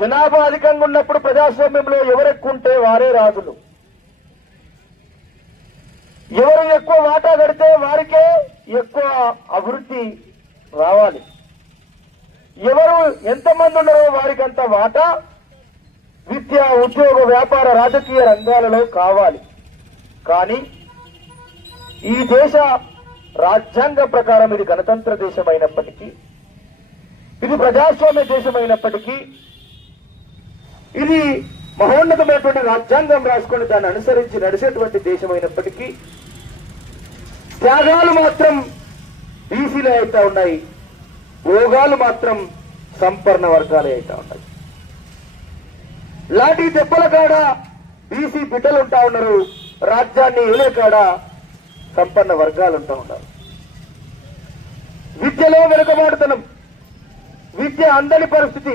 జనాభా అధికంగా ఉన్నప్పుడు ప్రజాస్వామ్యంలో ఎవరెక్కుంటే వారే రాజులు. ఎవరు ఎక్కువ వాటా కడితే వారికే ఎక్కువ అభివృద్ధి రావాలి. ఎవరు ఎంతమంది ఉన్నారో వారికంత వాటా విద్య ఉద్యోగ వ్యాపార రాజకీయ రంగాలలో కావాలి. కానీ ఈ దేశ రాజ్యాంగ ప్రకారం ఇది గణతంత్ర దేశమైనప్పటికీ ఇది ప్రజాస్వామ్య దేశమైనప్పటికీ ఇది మహోన్నతమైనటువంటి రాజ్యాంగం రాసుకొని దాన్ని అనుసరించి నడిచేటువంటి దేశమైనప్పటికీ త్యాగాలు మాత్రం బీసీలే అయితే ఉన్నాయి. భోగాలు మాత్రం సంపన్న వర్గాలే అయితే ఉన్నాయి. లాంటి దెబ్బల కాడ బీసీ బిడ్డలు ఉంటా ఉన్నారు. రాజ్యాన్ని ఏలే కాడ సంపన్న వర్గాలు ఉంటా ఉన్నారు. విద్యలో వెనుకబాడుతనం విద్య అందని పరిస్థితి